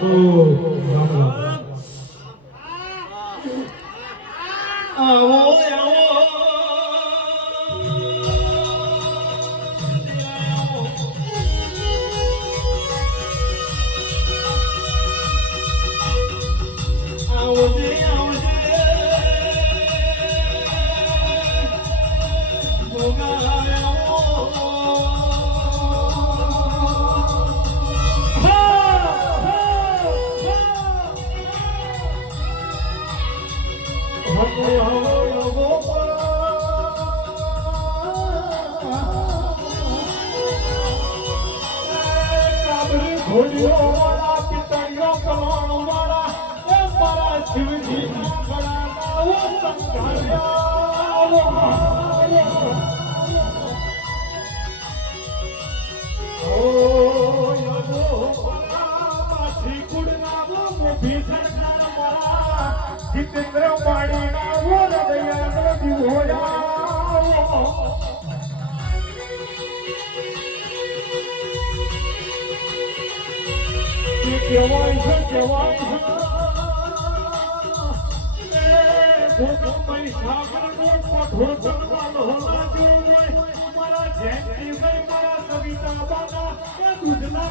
બાપુ ઘોડીઓ વાળા પિતળીઓ કલોણ વાળા એ મારા શિવજી ગળાના ઓ સંઘાર્યા જીતેન્દ્ર પાડી ના વો હૃદયા કહેવાય છે કહેવાય છે કવિતા બાના દૂધના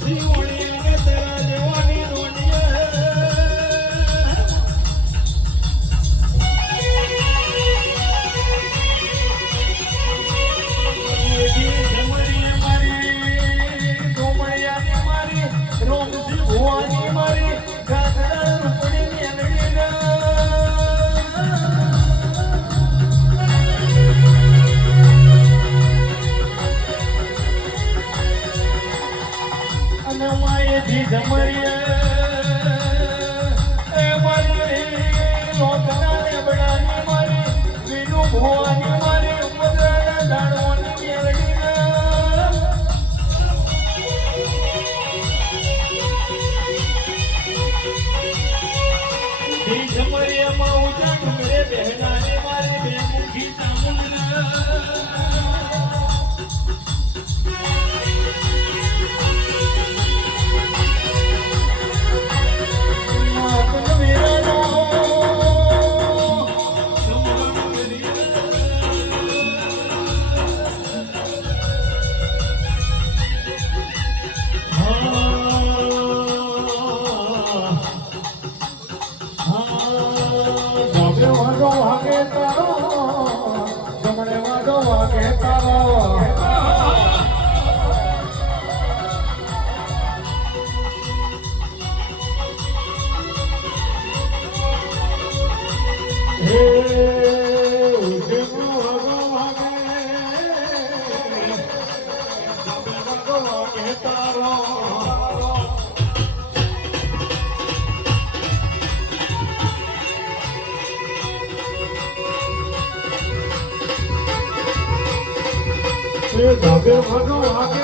દોષી ઓળિયાને ધરા દેવાની ધાબે ભગવાન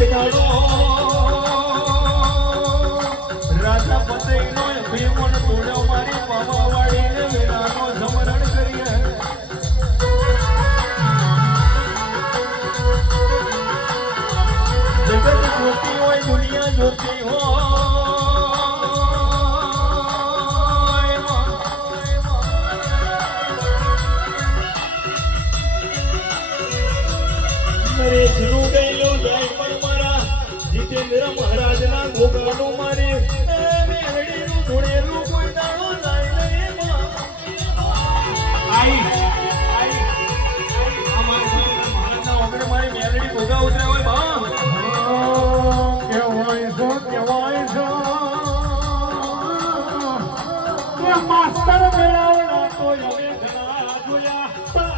રાજા મેળડીનું ધૂળેલું કોઈ જાય નહીં આઈ, વગર મારી મેલડી ગોગા ઉતરે હોય બા કેવાય છો કેવાય છો માસ્તર મેળવણા તો અમે ઘણા જોયા.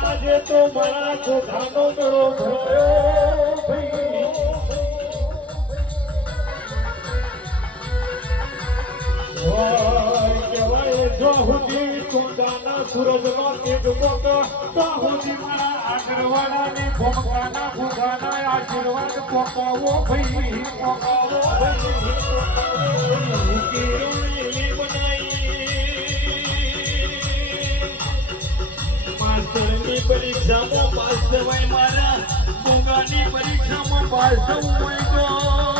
આજે તો મારા કોઠાનો મેળો થયો સૂરજનો તેજ પોતો તો સુધી મારા આગળવાળાની ભૂમકાના ભૂગાના આશીર્વાદ પોકાવો ભાઈ પોકાવો ભાઈ માસ્ટરની પરીક્ષામાં પાસ થવાય મારા ભોગાની પરીક્ષામાં પાસ થવું હોય તો.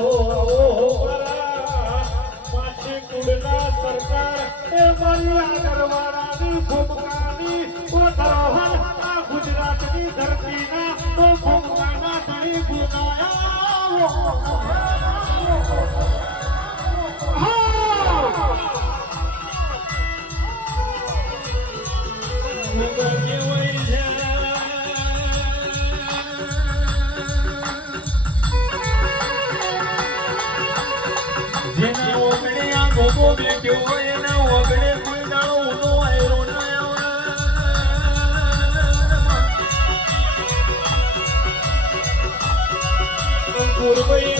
આયરો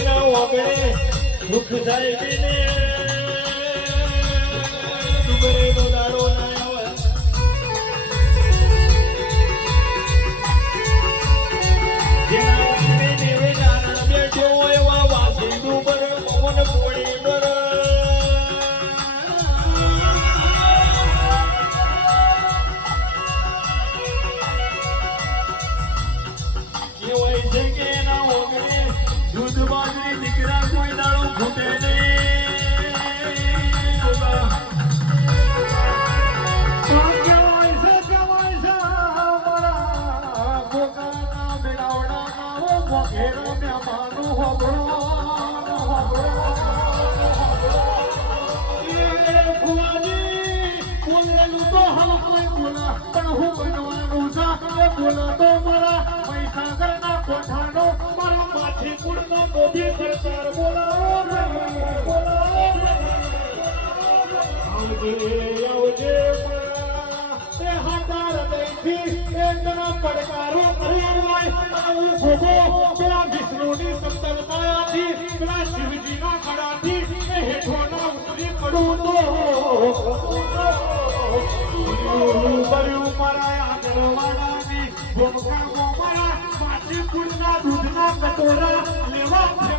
ના ઓગણે દુઃખ સાહેબીને ડુંગરેનો મારા માછી દૂધના કટોરા લેવા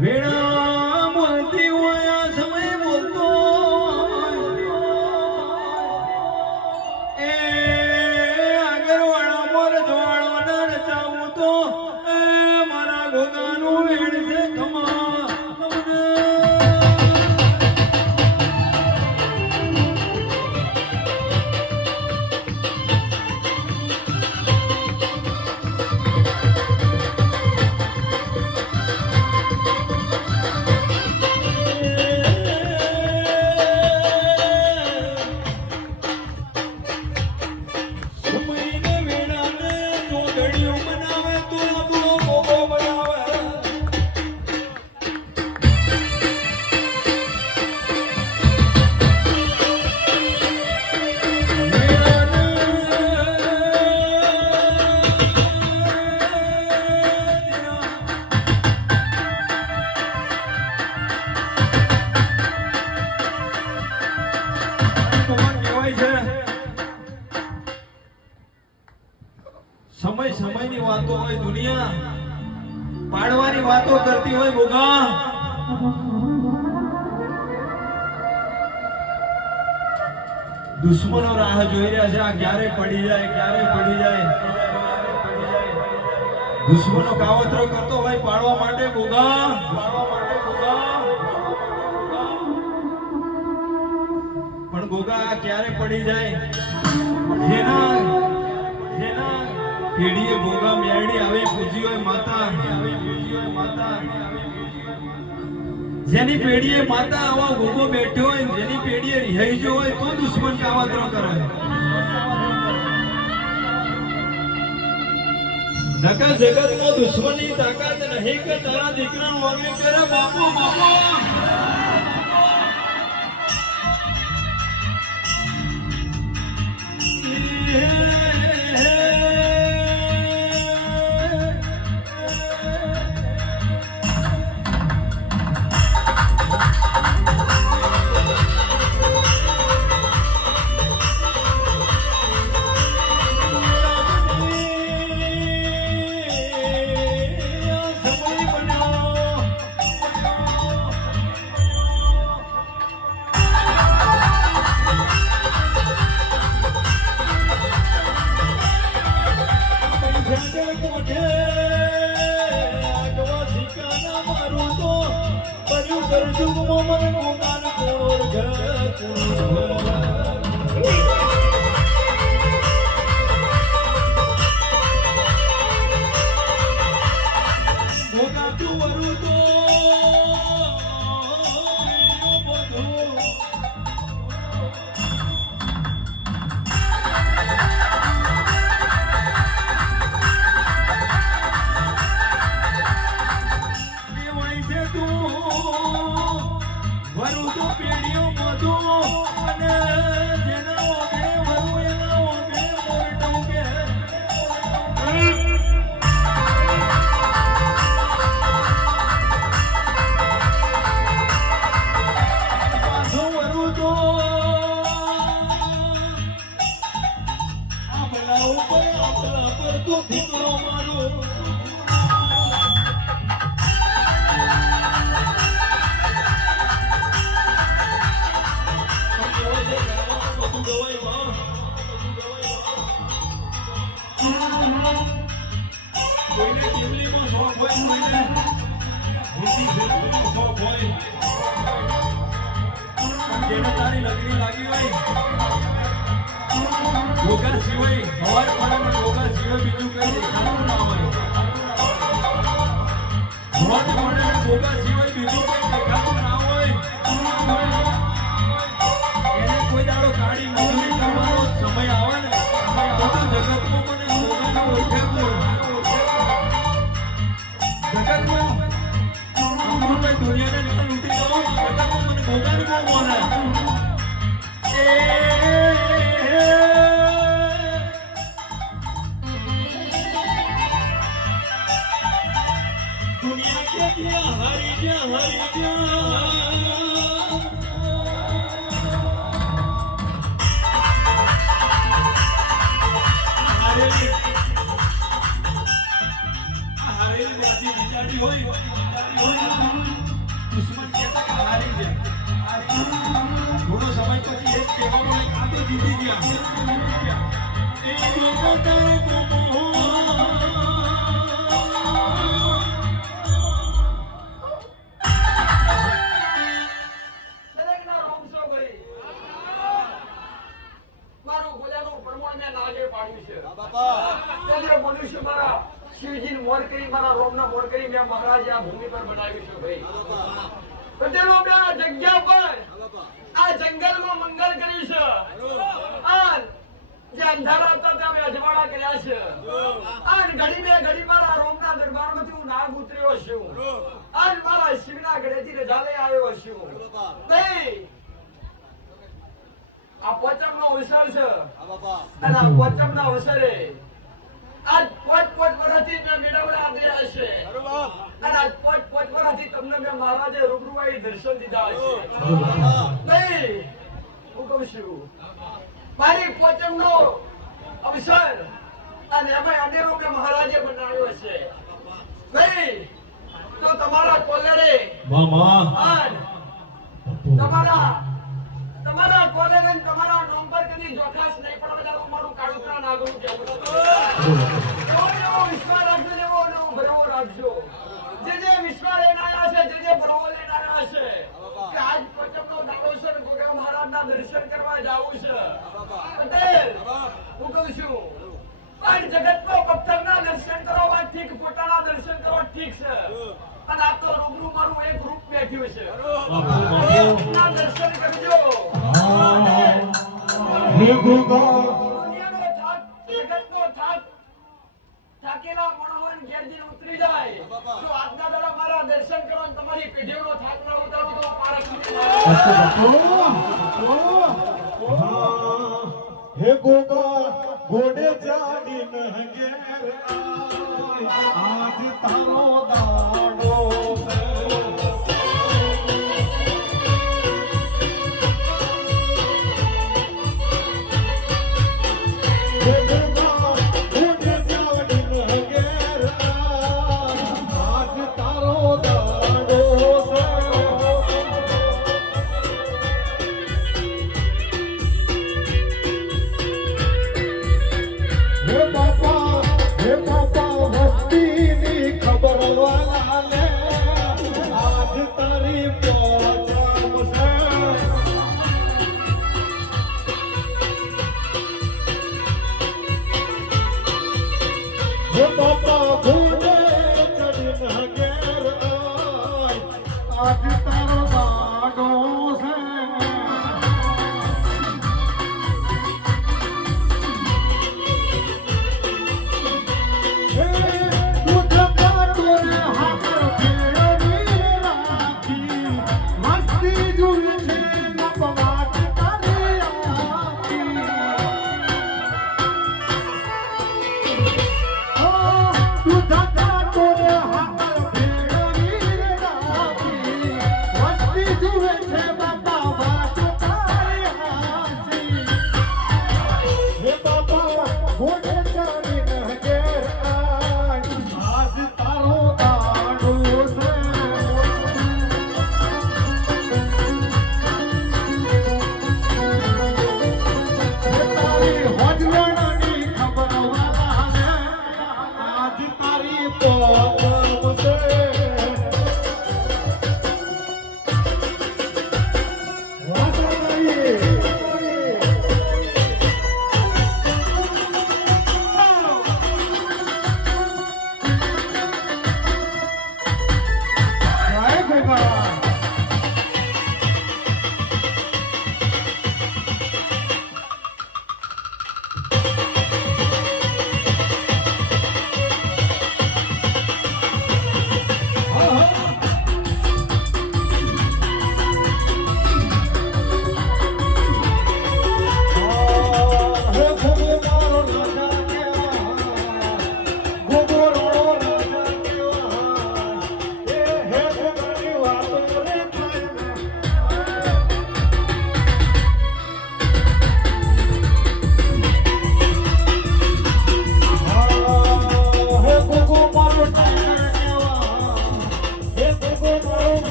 वेळ પેઢીએ ભોગા મેળી આવે પૂજી હોય માતા જેની પેઢીએ માતા આવા ગોગો બેઠ્યો હોય જેની પેઢીએ રિહાઈ હોય તો દુશ્મન કાવાગ્રો કરાય નકા જગતમાં દુશ્મનની તાકાત નહીં કે તારા દીકરાનું વાગ્યું કરે બાપુ બાપુ Yeah. ભગવાન પડે યોગા સિવાય બીજું થોડો શિવના ઘરેથી રજાલે આવ્યો શિવ. નહીં. આ પોચમનો અવસર છે. અને આ પોચમના અવસરે આજ પોચ પોચ વર્ષથી મેં મેળવડા આપ્યા હશે. અને આજ પોચ પોચ વર્ષથી તમને મેં મહારાજે રૂબરૂ આવી દર્શન દીધા હશે. નહીં. હું કહું છું, મારી પોચમ નો અવસર અને એમાં અંધેરો મેં મહારાજે બનાવ્યો છે. નહીં. તો તમારા કોલરે. મામા. તમારા તમારા કોલેજ તમારા નંબર કદી જોખાસ નહીં પણ બધા મારું કાળુકરા નાગરું કે. એવો એવો વિશ્વાસ રાખજો ને એવો એવો ભરવો રાખજો. જે જે વિશ્વાસ લઈને આવ્યા છે જે જે ભરવો લઈને આવ્યા છે કે આજ પંચમનો દાડો છે ને ગોગા મહારાજના દર્શન કરવા જાવું છે. પટેલ હું કહું છું પણ જગતનો પથ્થરના દર્શન કરો ઠીક પોતાના દર્શન કરો ઠીક છે. અને આ તો રૂબરૂ મારું એક રૂપ બેઠ્યું છે. હે ગોગા દુનિયાનો થાક, જગતનો થાક. થાકેલા માણસોને ઘેરથી ઉતરી જાય. જો આજના દાડા મારા દર્શન કરો તમારી પેઢીઓનો થાક ન ઉતારો તો હું પારખ હે ગોગા ઘોડે ચાડીને ઘેર આજ તારો હે બાપા હે બાપા વસ્તીની ખબર વાલા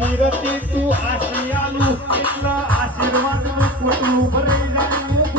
મારા રતી રતી તું આશિયાલુ એટલા આશીર્વાદનું પોટલું ભરાઈ જાય.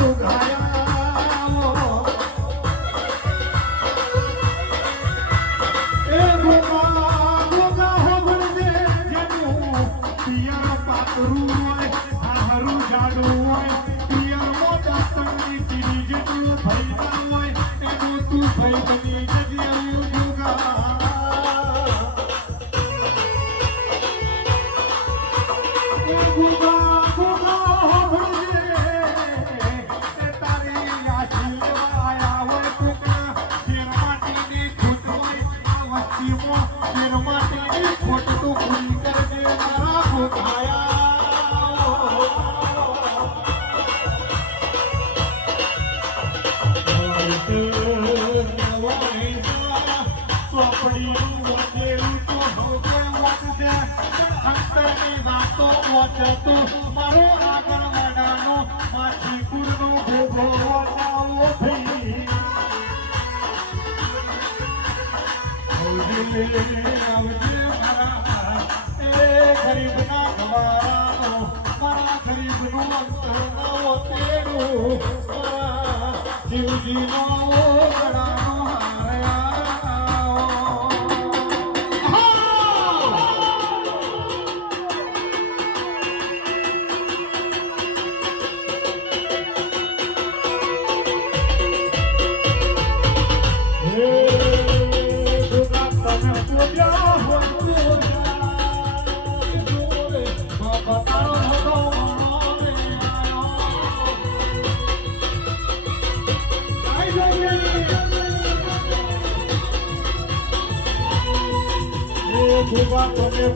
તો મારો આગળ વડાનો માછી કુળનો ભોગો બાપા તમે બાપા